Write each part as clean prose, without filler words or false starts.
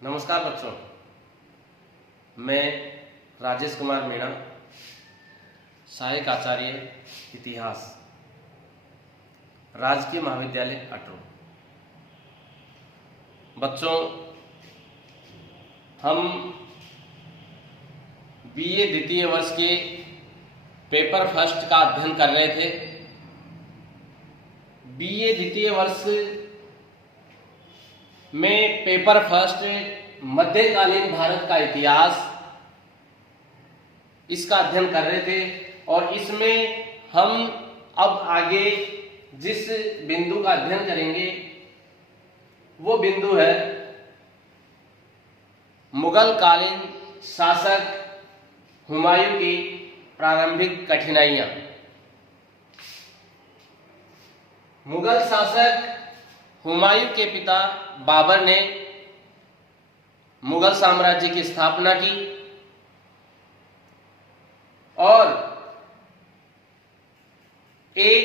नमस्कार बच्चों, मैं राजेश कुमार मीणा, सहायक आचार्य इतिहास, राजकीय महाविद्यालय अटरू। बच्चों, हम बीए द्वितीय वर्ष के पेपर फर्स्ट का अध्ययन कर रहे थे। बीए द्वितीय वर्ष में पेपर फर्स्ट मध्यकालीन भारत का इतिहास, इसका अध्ययन कर रहे थे और इसमें हम अब आगे जिस बिंदु का अध्ययन करेंगे वो बिंदु है मुगल कालीन शासक हुमायूं की प्रारंभिक कठिनाइयां। मुगल शासक हुमायूं के पिता बाबर ने मुगल साम्राज्य की स्थापना की और एक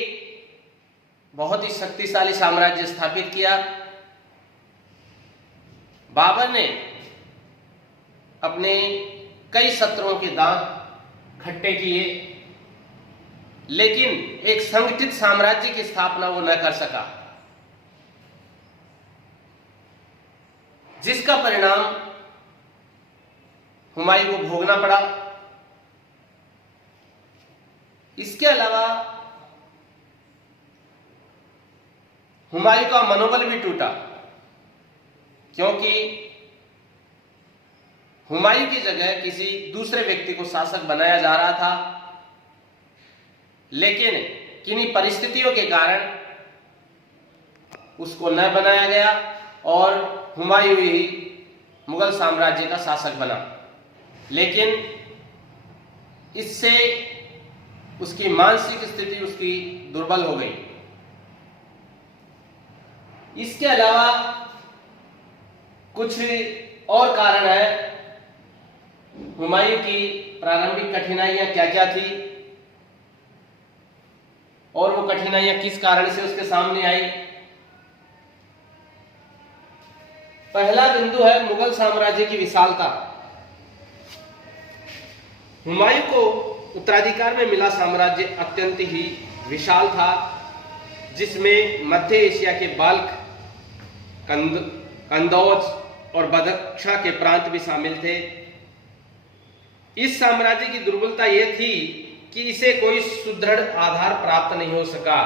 बहुत ही शक्तिशाली साम्राज्य स्थापित किया। बाबर ने अपने कई शत्रुओं के दांत खट्टे किए, लेकिन एक संगठित साम्राज्य की स्थापना वो न कर सका, जिसका परिणाम हुमायूं को भोगना पड़ा। इसके अलावा हुमायूं का मनोबल भी टूटा, क्योंकि हुमायूं की जगह किसी दूसरे व्यक्ति को शासक बनाया जा रहा था, लेकिन किन्हीं परिस्थितियों के कारण उसको न बनाया गया और हुमायूं ही मुगल साम्राज्य का शासक बना। लेकिन इससे उसकी मानसिक स्थिति उसकी दुर्बल हो गई। इसके अलावा कुछ और कारण है। हुमायूं की प्रारंभिक कठिनाइयां क्या क्या थी और वो कठिनाइयां किस कारण से उसके सामने आई। पहला बिंदु है मुगल साम्राज्य की विशालता। हुमायूं को उत्तराधिकार में मिला साम्राज्य अत्यंत ही विशाल था, जिसमें मध्य एशिया के बाल्क, कंदौज और बदख्शां के प्रांत भी शामिल थे। इस साम्राज्य की दुर्बलता यह थी कि इसे कोई सुदृढ़ आधार प्राप्त नहीं हो सका,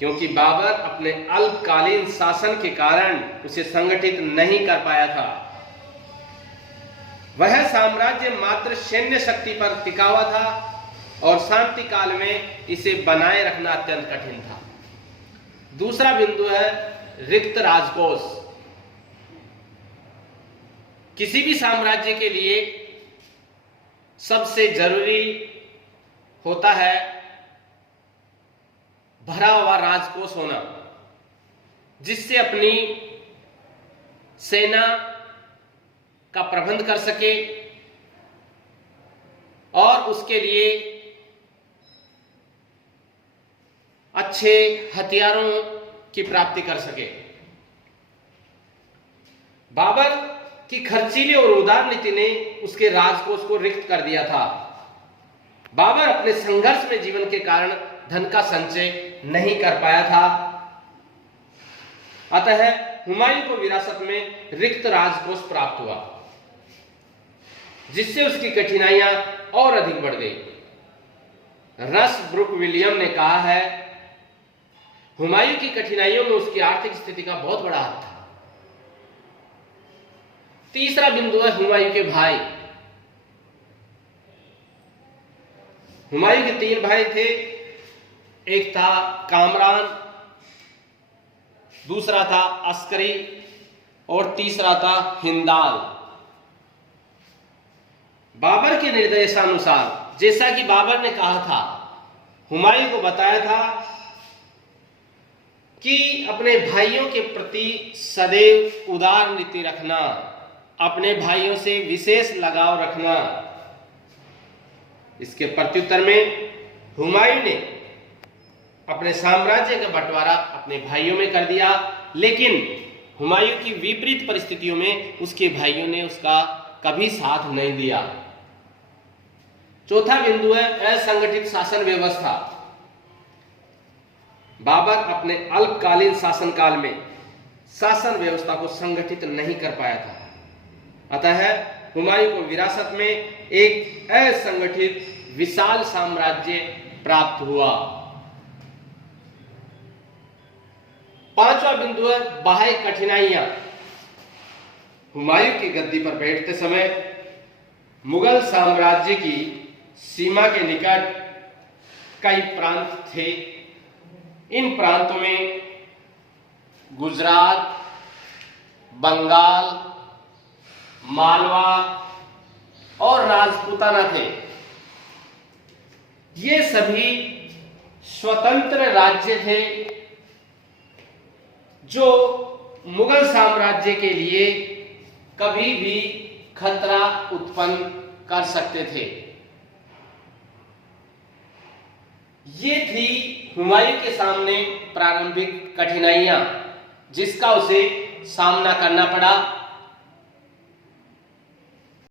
क्योंकि बाबर अपने अल्पकालीन शासन के कारण उसे संगठित नहीं कर पाया था। वह साम्राज्य मात्र सैन्य शक्ति पर टिका हुआ था और शांति काल में इसे बनाए रखना अत्यंत कठिन था। दूसरा बिंदु है रिक्त राजकोष। किसी भी साम्राज्य के लिए सबसे जरूरी होता है भरा हुआ राजकोष होना, जिससे अपनी सेना का प्रबंध कर सके और उसके लिए अच्छे हथियारों की प्राप्ति कर सके। बाबर की खर्चीली और उदार नीति ने उसके राजकोष को रिक्त कर दिया था। बाबर अपने संघर्ष में जीवन के कारण धन का संचय नहीं कर पाया था, अतः हुमायूं को विरासत में रिक्त राजकोष प्राप्त हुआ, जिससे उसकी कठिनाइयां और अधिक बढ़ गई। रस ब्रुक विलियम ने कहा है, हुमायूं की कठिनाइयों में उसकी आर्थिक स्थिति का बहुत बड़ा हाथ था। तीसरा बिंदु है हुमायूं के भाई। हुमायूं के 3 भाई थे। एक था कामरान, दूसरा था अस्करी और तीसरा था हिंदाल। बाबर के निर्देशानुसार, जैसा कि बाबर ने कहा था, हुमायूं को बताया था कि अपने भाइयों के प्रति सदैव उदार नीति रखना, अपने भाइयों से विशेष लगाव रखना। इसके प्रत्युत्तर में हुमायूं ने अपने साम्राज्य का बंटवारा अपने भाइयों में कर दिया, लेकिन हुमायूं की विपरीत परिस्थितियों में उसके भाइयों ने उसका कभी साथ नहीं दिया। चौथा बिंदु है असंगठित शासन व्यवस्था। बाबर अपने अल्पकालीन शासनकाल में शासन व्यवस्था को संगठित नहीं कर पाया था। अतः हुमायूं को विरासत में एक असंगठित विशाल साम्राज्य प्राप्त हुआ। पांचवा बिंदु है बाह्य कठिनाइयां। हुमायूं की गद्दी पर बैठते समय मुगल साम्राज्य की सीमा के निकट कई प्रांत थे। इन प्रांतों में गुजरात, बंगाल, मालवा और राजपूताना थे। ये सभी स्वतंत्र राज्य थे जो मुगल साम्राज्य के लिए कभी भी खतरा उत्पन्न कर सकते थे। ये थी हुमायूं के सामने प्रारंभिक कठिनाइयां जिसका उसे सामना करना पड़ा।